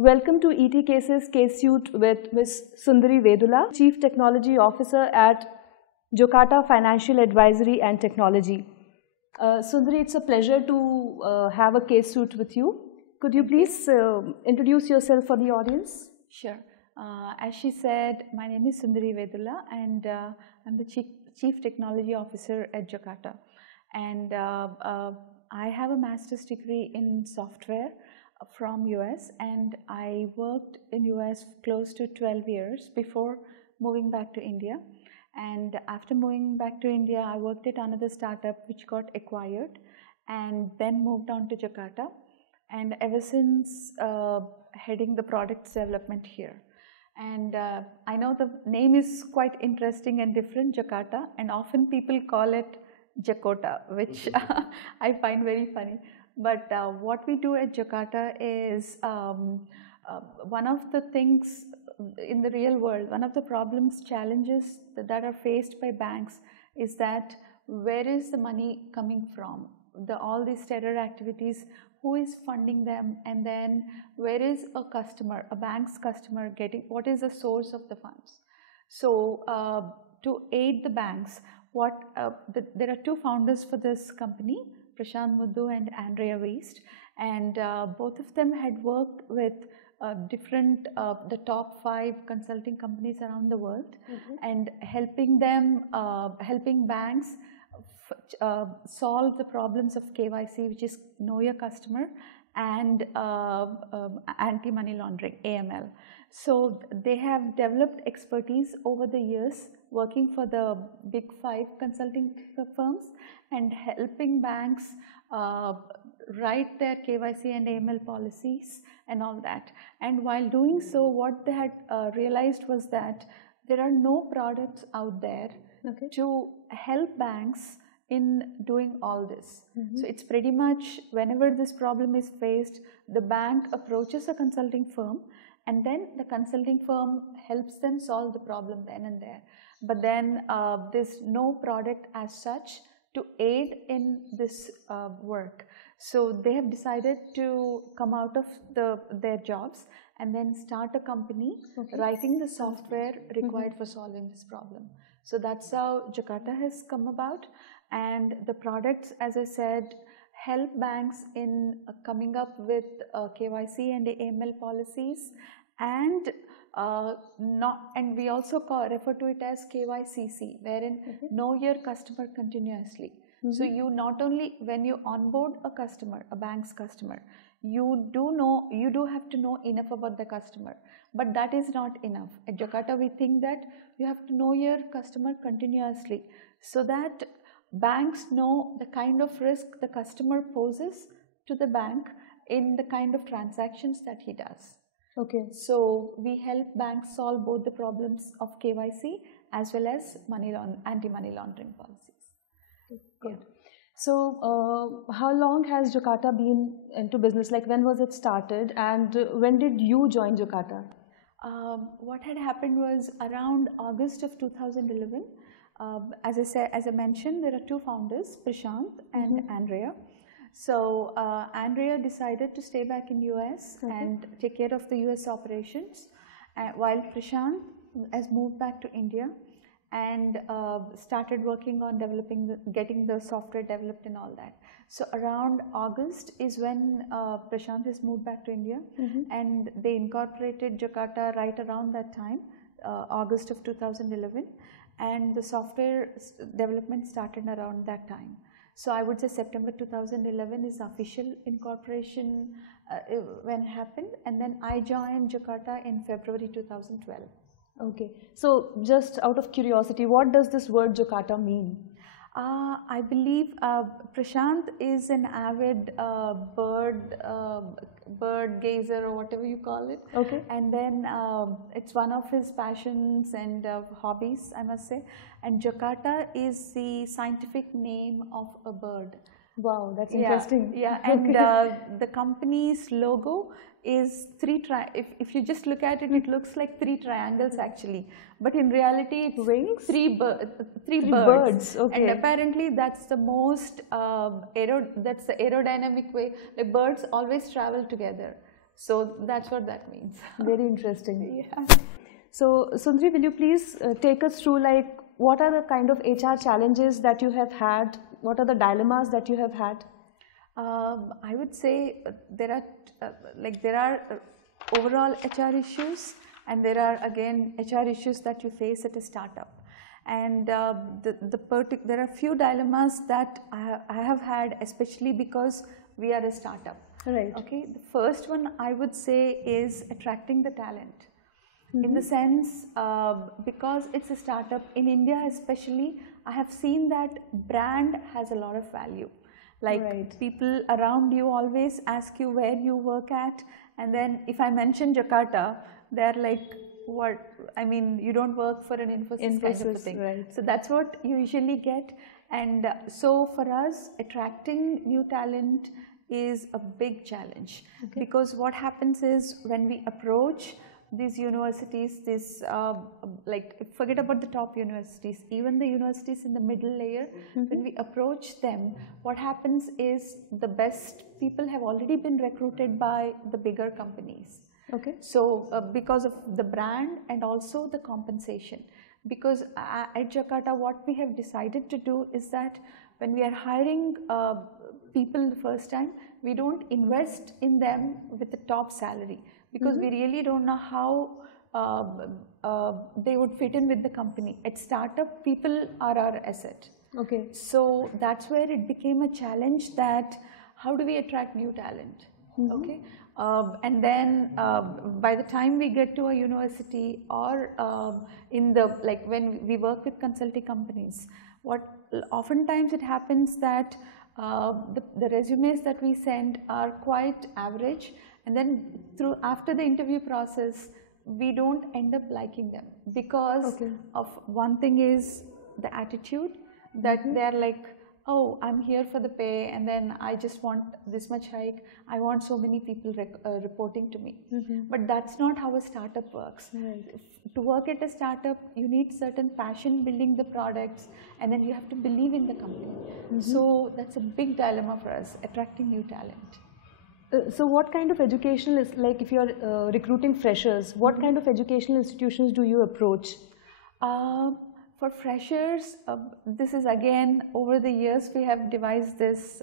Welcome to ET Cases Case Suite with Ms. Sundari Vedula, Chief Technology Officer at Jocata Financial Advisory and Technology. Sundari, it's a pleasure to have a case suite with you. Could you please introduce yourself for the audience? Sure. As she said, my name is Sundari Vedula and I'm the Chief Technology Officer at Jocata. And I have a master's degree in software from US, and I worked in US close to 12 years before moving back to India. And after moving back to India, I worked at another startup which got acquired and then moved on to Jocata. And ever since heading the product development here. And I know the name is quite interesting and different, Jocata, and often people call it Jocata, which I find very funny. But what we do at Jocata is one of the things in the real world, one of the problems, challenges that are faced by banks is that where is the money coming from? All these terror activities, who is funding them, and then where is a customer, a bank's customer getting, what is the source of the funds? So to aid the banks, there are two founders for this company, Prashant Muddu and Andrea Weist, and both of them had worked with the top 5 consulting companies around the world, and helping banks solve the problems of KYC, which is Know Your Customer, and anti-money laundering, AML. So they have developed expertise over the years working for the big 5 consulting firms and helping banks write their KYC and AML policies and all that. And while doing so, what they had realized was that there are no products out there to help banks in doing all this. So it's pretty much whenever this problem is faced, the bank approaches a consulting firm, and then the consulting firm helps them solve the problem then and there. But then there's no product as such to aid in this work. So they have decided to come out of their jobs and then start a company writing the software required for solving this problem. So that's how Jocata has come about, and the products, as I said, help banks in coming up with KYC and AML policies, and we also refer to it as KYCC, wherein know your customer continuously. So you not only, when you onboard a customer, a bank's customer, you do have to know enough about the customer, but that is not enough. At Jocata, we think that you have to know your customer continuously so that banks know the kind of risk the customer poses to the bank in the kind of transactions that he does. So we help banks solve both the problems of KYC as well as anti-money laundering policies. Good. So how long has Jocata been into business? Like, when was it started, and when did you join Jocata? What had happened was around August of 2011. As I mentioned, there are 2 founders, Prashant and Andrea. So Andrea decided to stay back in US and take care of the US operations, while Prashant has moved back to India and started working on getting the software developed and all that. So around August is when Prashant has moved back to India, and they incorporated Jocata right around that time, August of 2011, and the software development started around that time. So I would say September 2011 is official incorporation when it happened, and then I joined Jocata in February 2012. Okay, so just out of curiosity, what does this word Jocata mean? I believe Prashant is an avid bird gazer, or whatever you call it. And then it's one of his passions and hobbies, I must say. And Jocata is the scientific name of a bird. Wow, that's interesting. Yeah, and the company's logo is if you just look at it, it looks like 3 triangles actually, but in reality it's wings, 3 birds. And apparently that's the most that's the aerodynamic way. Like, birds always travel together. So that's what that means. Very interesting. Yeah. So Sundari, will you please take us through like what are the kind of HR challenges that you have had? What are the dilemmas that you have had? I would say there are overall HR issues, and there are again HR issues that you face at a startup. And there are few dilemmas that I have had, especially because we are a startup. Right. Okay. The first one I would say is attracting the talent. In the sense, because it's a startup in India especially, I have seen that brand has a lot of value. Like people around you always ask you where you work at, and then if I mention Jocata, they're like, what? I mean, you don't work for an Infosys kind of a thing. Right. So that's what you usually get. And so for us, attracting new talent is a big challenge. Okay. Because what happens is when we approach these universities, forget about the top universities, even the universities in the middle layer, when we approach them, what happens is the best people have already been recruited by the bigger companies. Okay. So because of the brand and also the compensation, because at Jocata what we have decided to do is that when we are hiring people the first time, we don't invest in them with the top salary, because we really don't know how they would fit in with the company. At startup, people are our asset. Okay. So that's where it became a challenge, that how do we attract new talent? Okay. And then by the time we get to a university, or when we work with consulting companies, oftentimes it happens that the resumes that we send are quite average, and then after the interview process, we don't end up liking them because of one thing is the attitude, that they're like, oh, I'm here for the pay, and then I just want this much hike. I want so many people reporting to me. But that's not how a startup works. Right. To work at a startup, you need certain passion building the products, and then you have to believe in the company. So that's a big dilemma for us, attracting new talent. So what kind of educational is, like if you're recruiting freshers, what kind of educational institutions do you approach? For freshers, this is again, over the years we have devised this,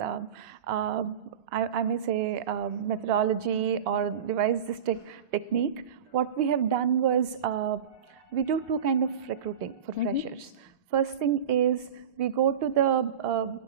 I may say methodology, or devised this technique. What we have done was, we do two kinds of recruiting for freshers. First thing is, we go to the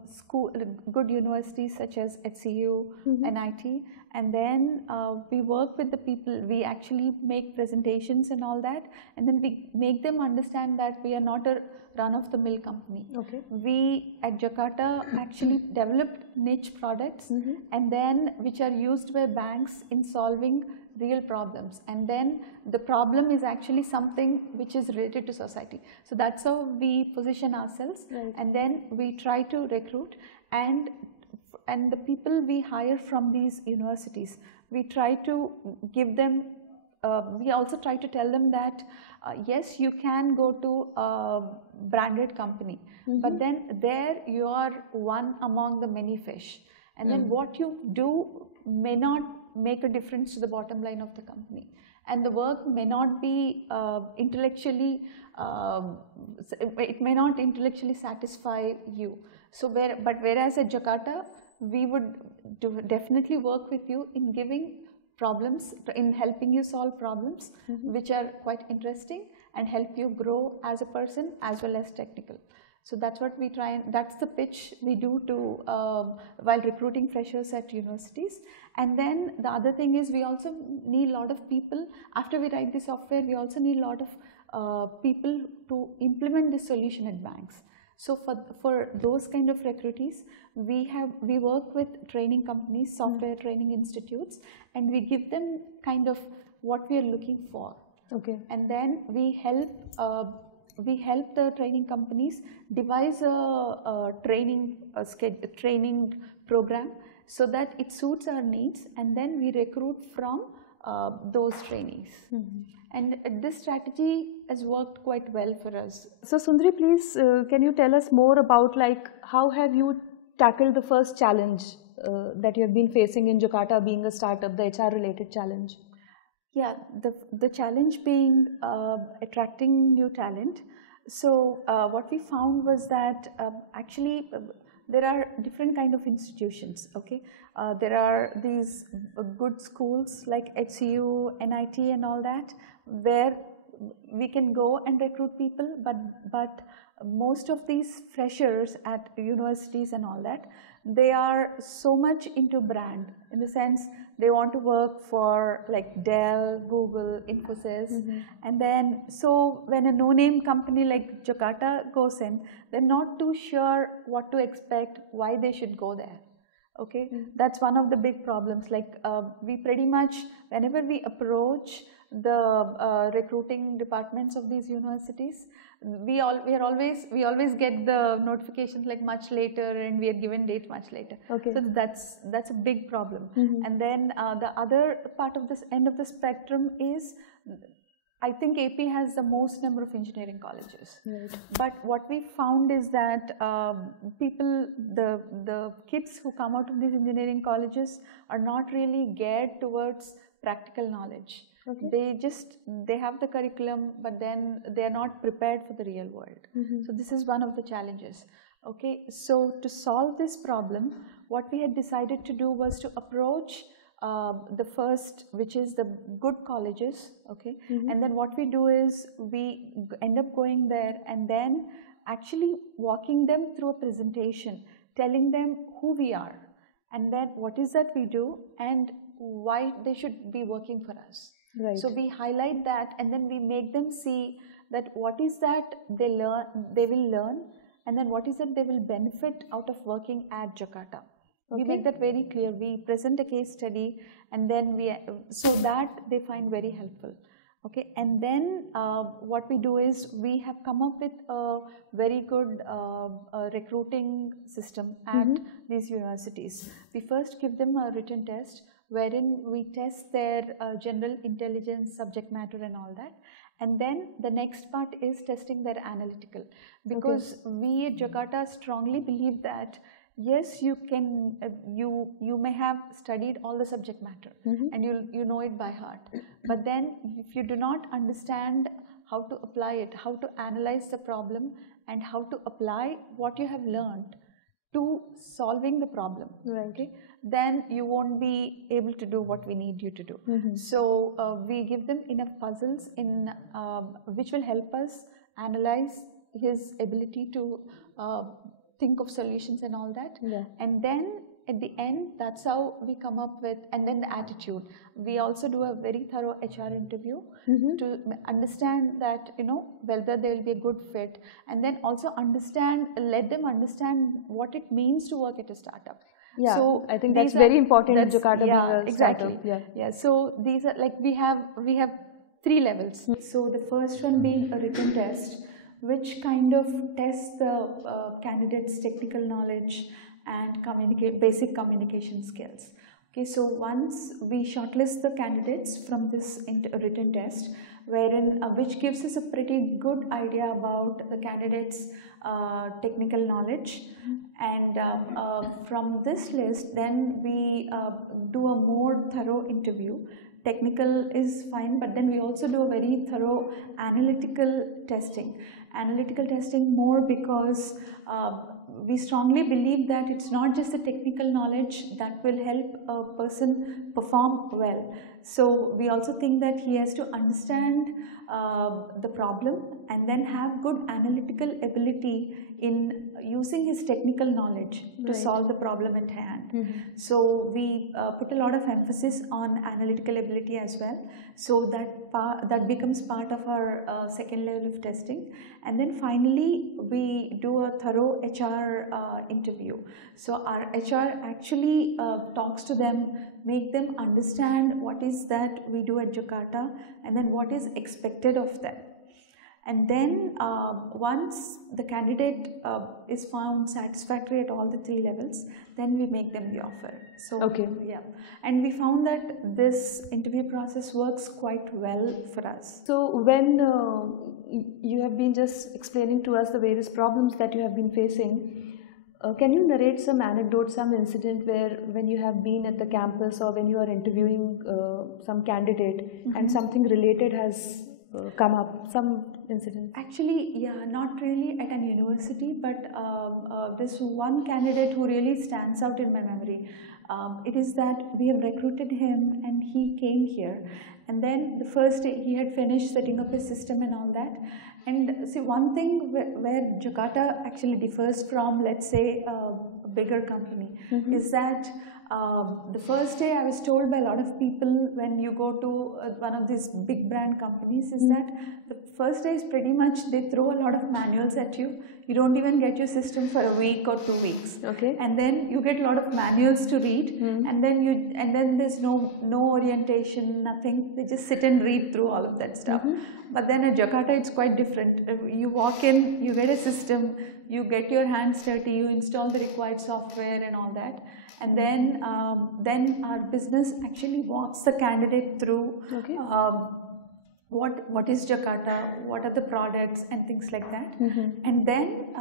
good universities such as HCU, NIT, and then we work with the people. We actually make presentations and all that, and then we make them understand that we are not a run-of-the-mill company. Okay. We at Jocata actually developed niche products, and then which are used by banks in solving real problems, and then the problem is actually something which is related to society. So that's how we position ourselves. Right. And then we try to recruit, and the people we hire from these universities, we try to give them, we also try to tell them that yes, you can go to a branded company, but then there you are one among the many fish, and then what you do may not make a difference to the bottom line of the company, and the work may not be intellectually, it may not intellectually satisfy you. So whereas at Jocata, we would definitely work with you in giving problems, in helping you solve problems which are quite interesting and help you grow as a person as well as technical. So that's what we try, and that's the pitch we do to while recruiting freshers at universities. And then the other thing is, we also need a lot of people. After we write the software, we also need a lot of people to implement this solution at banks. So for those kind of recruitees, we work with training companies, software training institutes, and we give them kind of what we are looking for. Okay. And then we help the training companies devise a training program so that it suits our needs, and then we recruit from those trainees. And this strategy has worked quite well for us. So Sundari, please can you tell us more about, like, how have you tackled the first challenge that you have been facing in Jocata being a startup, the HR related challenge? Yeah, the challenge being attracting new talent. So what we found was that actually there are different kind of institutions. Okay, there are these good schools like HCU, NIT, and all that, where we can go and recruit people, but most of these freshers at universities and all that, they are so much into brand, in the sense they want to work for like Dell, Google, Infosys, and then so when a no-name company like Jocata goes in, they're not too sure what to expect, why they should go there. Okay, that's one of the big problems. Like we pretty much, whenever we approach the recruiting departments of these universities, we always get the notifications like much later, and we are given date much later. Okay. So that's a big problem. And then the other part of this end of the spectrum is, I think AP has the most number of engineering colleges. Right. But what we found is that the kids who come out of these engineering colleges are not really geared towards practical knowledge. Okay. They have the curriculum, but then they are not prepared for the real world. So this is one of the challenges. Okay, so to solve this problem, what we had decided to do was to approach the first, which is the good colleges. Okay, and then what we do is we end up going there and then actually walking them through a presentation, telling them who we are, and then what is that we do, and why they should be working for us. Right. So we highlight that, and then we make them see that what is that they will learn, and then what is it they will benefit out of working at Jocata. We make that very clear. We present a case study, and then so that they find very helpful. Okay, and then what we do is we have come up with a very good recruiting system at these universities. We first give them a written test, wherein we test their general intelligence, subject matter, and all that. And then the next part is testing their analytical, because we at Jocata strongly believe that yes, you can, you may have studied all the subject matter and you know it by heart, but then if you do not understand how to apply it, how to analyze the problem, and how to apply what you have learned to solving the problem, okay, then you won't be able to do what we need you to do. So we give them enough puzzles in which will help us analyze his ability to think of solutions and all that. And then at the end, that's how we come up with, and then the attitude. We also do a very thorough HR interview to understand that, whether they will be a good fit, and then also let them understand what it means to work at a startup. Yeah, so I think that's very important in Jocata being a exactly. startup. Yeah. So these are like, we have 3 levels. So the first one being a written test, which kind of tests the candidate's technical knowledge and basic communication skills. Okay, so once we shortlist the candidates from this written test, wherein which gives us a pretty good idea about the candidate's technical knowledge, and from this list, then we do a more thorough interview. Technical is fine, but then we also do a very thorough analytical testing. Analytical testing more because we strongly believe that it's not just the technical knowledge that will help a person perform well. So we also think that he has to understand the problem and then have good analytical ability in using his technical knowledge to solve the problem at hand. So we put a lot of emphasis on analytical ability as well. So that becomes part of our second level of testing. And then finally, we do a thorough HR interview. So our HR actually talks to them, make them understand what is that we do at Jocata, and then what is expected of them. And then once the candidate is found satisfactory at all the 3 levels, then we make them the offer. So yeah, and we found that this interview process works quite well for us. So when you have been just explaining to us the various problems that you have been facing, Can you narrate some anecdote, some incident where when you have been at the campus or when you are interviewing some candidate and something related has come up, some incident? Actually, yeah, not really at an university, but this one candidate who really stands out in my memory. It is that we have recruited him and he came here, and then the first day he had finished setting up his system and all that. And see, one thing where Jocata actually differs from, let's say, a bigger company is that the first day I was told by a lot of people when you go to one of these big brand companies is that the first day is pretty much they throw a lot of manuals at you. You don't even get your system for a week or 2 weeks. Okay. And then you get a lot of manuals to read, and then there's no orientation, nothing. They just sit and read through all of that stuff. But then at Jocata it's quite different. You walk in, you get a system, you get your hands dirty, you install the required software and all that. And then our business actually walks the candidate through what is Jocata, what are the products and things like that. And then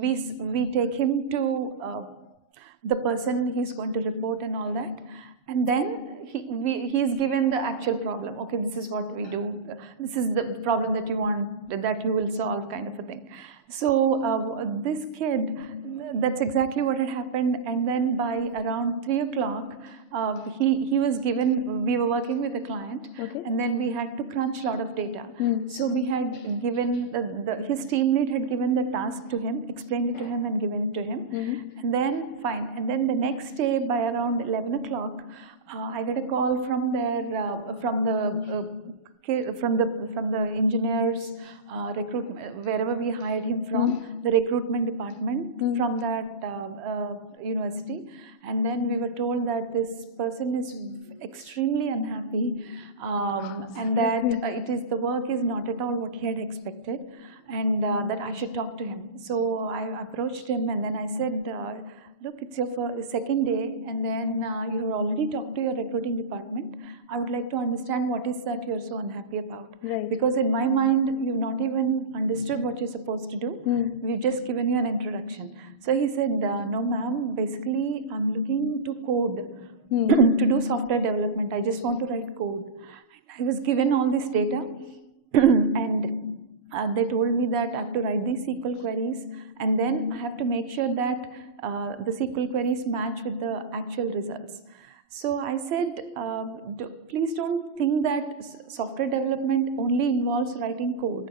we take him to the person he's going to report and all that. And then he's given the actual problem. Okay, this is what we do. This is the problem that you want, that you will solve, kind of a thing. So this kid, that's exactly what had happened. And then by around 3 o'clock, he was given, we were working with a client, and then we had to crunch a lot of data. So we had given, his team lead had given the task to him, explained it to him and given it to him. And then fine. And then the next day by around 11 o'clock, I get a call from the engineers recruitment, wherever we hired him from, the recruitment department from that university. And then we were told that this person is extremely unhappy, and that the work is not at all what he had expected, and that I should talk to him. So I approached him and then I said, look, it's your second day, and then you have already talked to your recruiting department. I would like to understand what is that you're so unhappy about. Right. Because in my mind, you've not even understood what you're supposed to do. We've just given you an introduction. So he said, no ma'am, basically I'm looking to code, to do software development. I just want to write code. And I was given all this data and they told me that I have to write these SQL queries, and then I have to make sure that the SQL queries match with the actual results. So I said, please don't think that software development only involves writing code,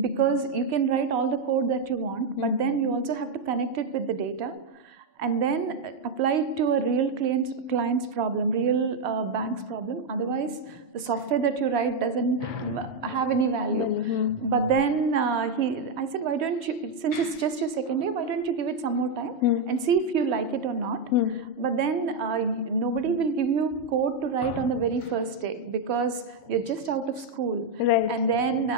because you can write all the code that you want, but then you also have to connect it with the data and then apply it to a real client's problem, real bank's problem. Otherwise, the software that you write doesn't have any value. But then I said, why don't you, since it's just your second day, why don't you give it some more time and see if you like it or not. But then nobody will give you code to write on the very first day, because you're just out of school. Right. And then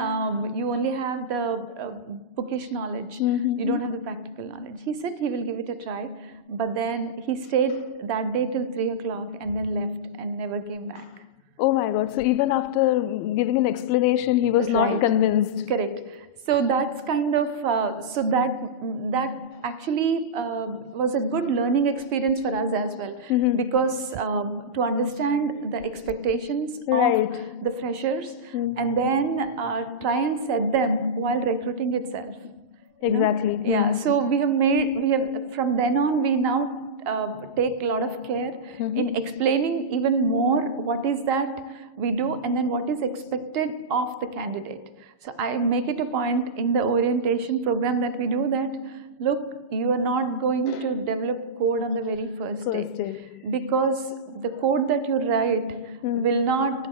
you only have the bookish knowledge. You don't have the practical knowledge. He said he will give it a try. But then he stayed that day till 3 o'clock and then left and never came back. Oh my God. So even after giving an explanation, he was not convinced. Correct. So that's kind of, so that actually was a good learning experience for us as well. Because to understand the expectations of the freshers and then try and set them while recruiting itself. Exactly. Yeah. So we have from then on, we now take a lot of care in explaining even more what is that we do and then what is expected of the candidate. So I make it a point in the orientation program that we do that, look, you are not going to develop code on the very first day, because the code that you write will not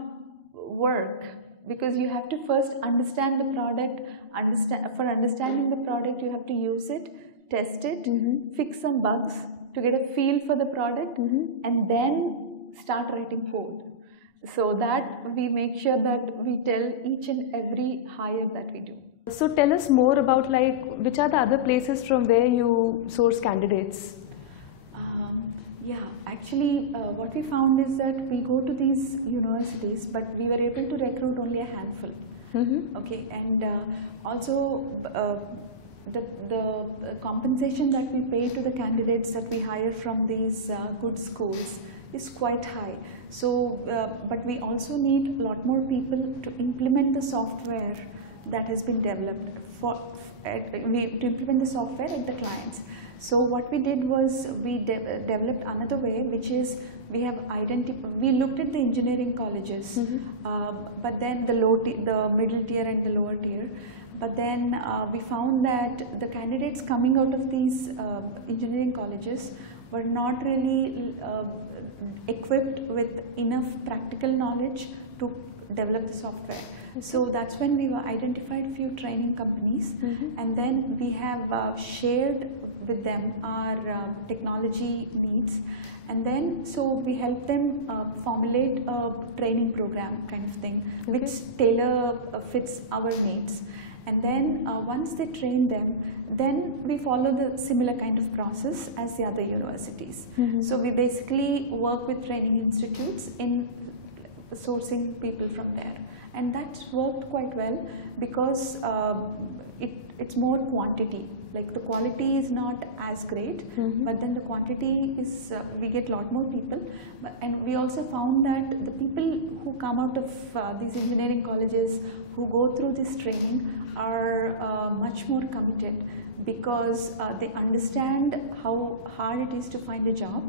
work. Because you have to first understand the product, for understanding the product you have to use it, test it, fix some bugs to get a feel for the product, and then start writing code. So that we make sure that we tell each and every hire that we do. So tell us more about which are the other places from where you source candidates? Yeah, actually what we found is that we go to these universities, but we were able to recruit only a handful. Okay, and also the compensation that we pay to the candidates that we hire from these good schools is quite high. So, but we also need a lot more people to implement the software that has been developed to implement the software at the clients. So what we did was we developed another way, which is we looked at the engineering colleges, but then the middle tier and the lower tier. But then we found that the candidates coming out of these engineering colleges were not really equipped with enough practical knowledge to develop the software. So that's when we identified a few training companies, and then we have shared with them our technology needs, and then so we help them formulate a training program kind of thing, which fits our needs. And then once they train them, then we follow the similar kind of process as the other universities. So we basically work with training institutes in sourcing people from there, and that's worked quite well because it's more quantity. Like the quality is not as great, but then the quantity is we get a lot more people. And we also found that the people who come out of these engineering colleges who go through this training are much more committed because they understand how hard it is to find a job.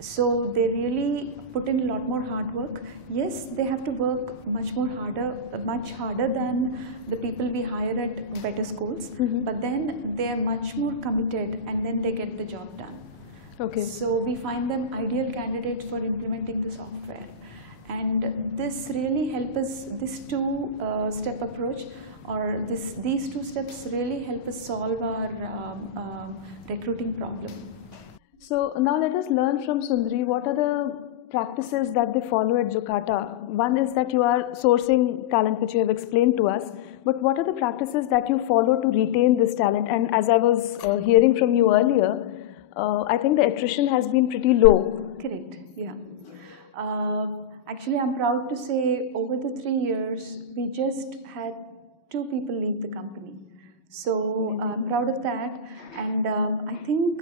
So they really put in a lot more hard work. Yes, they have to work much harder than the people we hire at better schools, but then they are much more committed and then they get the job done. Okay. So we find them ideal candidates for implementing the software. And this really helps us, this two-step approach or these two steps really help us solve our recruiting problem. So now let us learn from Sundari what are the practices that they follow at Jocata. One is that you are sourcing talent, which you have explained to us, but what are the practices that you follow to retain this talent? And as I was hearing from you earlier, I think the attrition has been pretty low. Correct, yeah. Actually, I'm proud to say over the 3 years, we just had 2 people leave the company. So I'm proud of that, and I think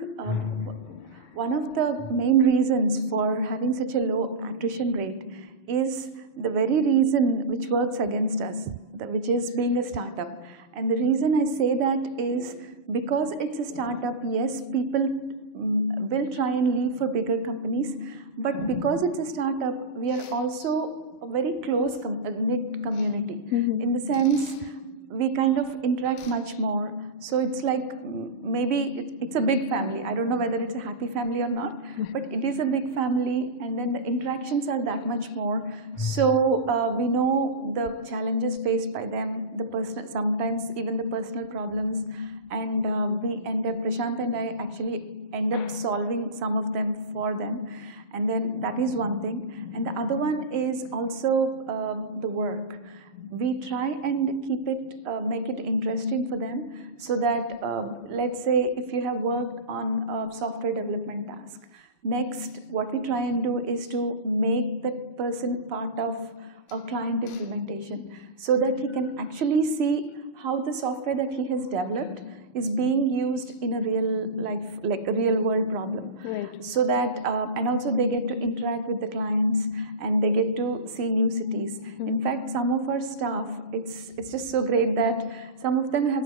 one of the main reasons for having such a low attrition rate is the very reason which works against us, which is being a startup. And the reason I say that is because it's a startup, yes, people will try and leave for bigger companies, but because it's a startup, we are also a very close knit community. In the sense, we kind of interact much more. So it's like maybe it's a big family. I don't know whether it's a happy family or not, but it is a big family, and then the interactions are that much more. So we know the challenges faced by them, sometimes even the personal problems, and Prashant and I actually end up solving some of them for them. And then that is one thing. And the other one is also the work. We try and make it interesting for them, so that let's say if you have worked on a software development task, next what we try and do is to make that person part of a client implementation, so that he can actually see how the software that he has developed is being used in a real life, like a real world problem. Right. So that, and also they get to interact with the clients and they get to see new cities. In fact, some of our staff, it's just so great that some of them have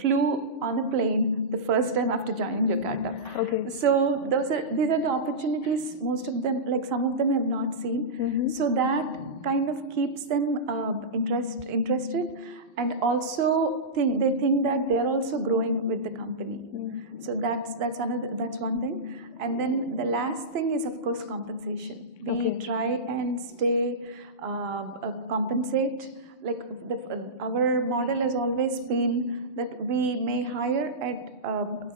flew on a plane the first time after joining Jocata. Okay. So these are the opportunities most of them, like some of them have not seen. So that kind of keeps them interested. And also they think that they're also growing with the company. So that's one thing. And then the last thing is, of course, compensation. We try and compensate. Like our model has always been that we may hire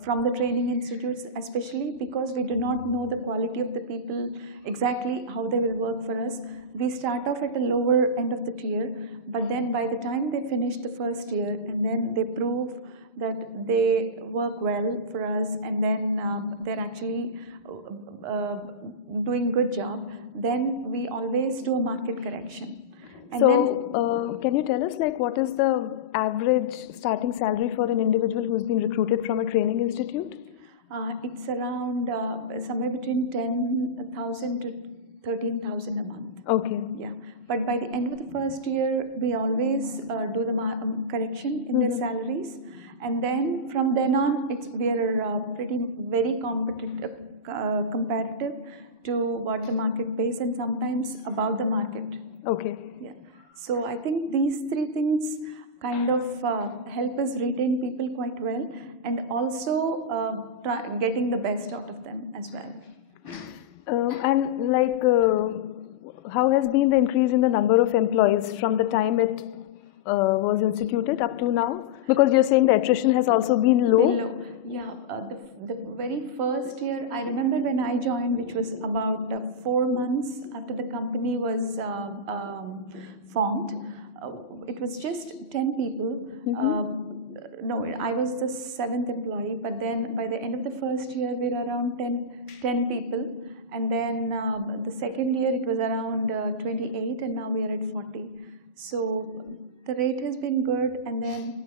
from the training institutes, especially because we do not know the quality of the people, exactly how they will work for us. We start off at the lower end of the tier, but then by the time they finish the first year and then they prove that they work well for us, and then they're actually doing good job, then we always do a market correction. And so, can you tell us like what is the average starting salary for an individual who's been recruited from a training institute? It's around somewhere between 10,000 to 13,000 a month. Okay. Yeah, but by the end of the first year, we always do the correction in their salaries, and then from then on, we are very competitive to what the market pays, and sometimes above the market. Okay. Yeah. So I think these three things kind of help us retain people quite well, and also getting the best out of them as well. And like, how has been the increase in the number of employees from the time it was instituted up to now? Because you're saying the attrition has also been low. Yeah, the very first year, I remember when I joined, which was about 4 months after the company was formed, it was just 10 people. No, I was the 7th employee, but then by the end of the first year, we were around 10 people. And then the second year, it was around 28, and now we are at 40. So the rate has been good. And then,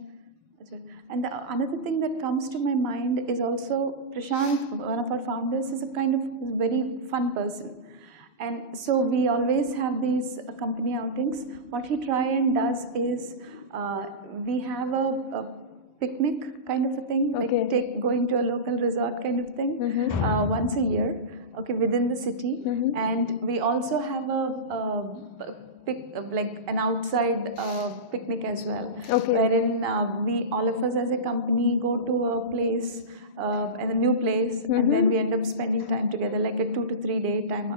another thing that comes to my mind is also Prashant, one of our founders, is a kind of very fun person. And so we always have these company outings. What he tries and does is we have a picnic kind of a thing, like going to a local resort kind of thing once a year, within the city. And we also have like an outside picnic as well, wherein all of us as a company go to a place, and a new place, and then we end up spending time together, like a 2 to 3 day time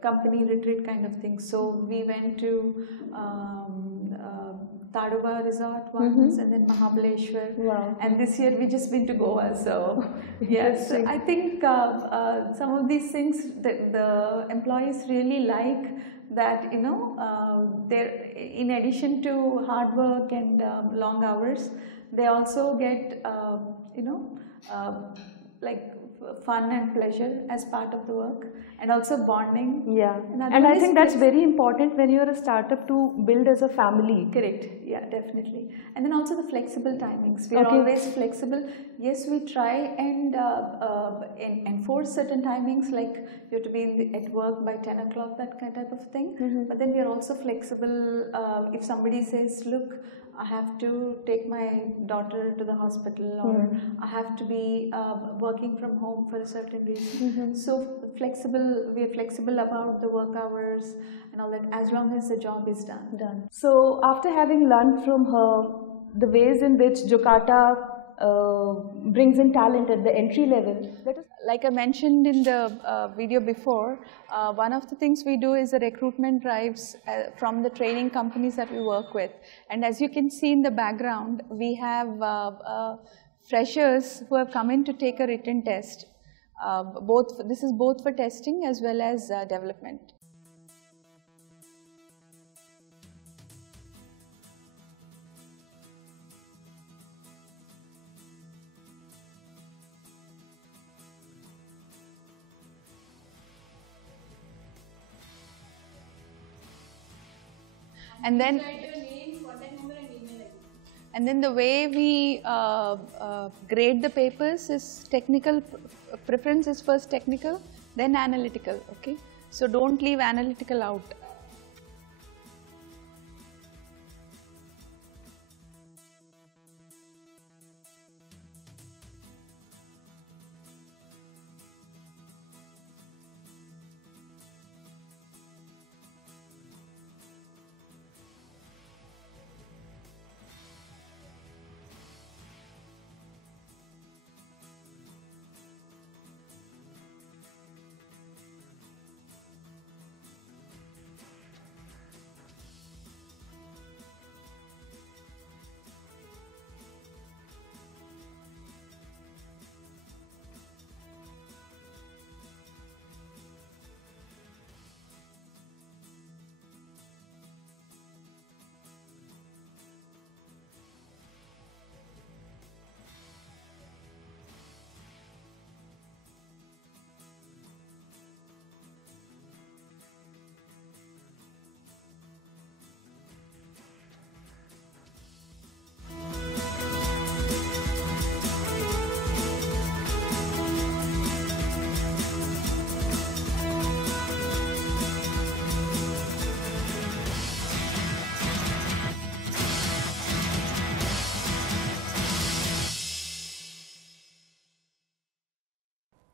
company retreat kind of thing. So we went to Tadoba Resort once, and then Mahabaleshwar. Wow. And this year we just been to Goa. So yes, so I think some of these things that the employees really like, that they're, in addition to hard work and long hours, they also get like fun and pleasure as part of the work, and also bonding. Yeah, and I think that's very important when you're a startup, to build as a family. Correct. Yeah, definitely. And then also the flexible timings. We are always flexible. Yes, we try and enforce certain timings, like you have to be at work by 10 o'clock, that kind of thing. But then we are also flexible. If somebody says, look, I have to take my daughter to the hospital, or I have to be working from home for a certain reason. So flexible, we are flexible about the work hours and all that, as long as the job is done. So after having learned from her the ways in which Jocata brings in talent at the entry level, like I mentioned in the video before, one of the things we do is the recruitment drives from the training companies that we work with. And as you can see in the background, we have freshers who have come in to take a written test. This is both for testing as well as development. And then, the way we grade the papers is technical preference is first technical, then analytical. Okay, so don't leave analytical out.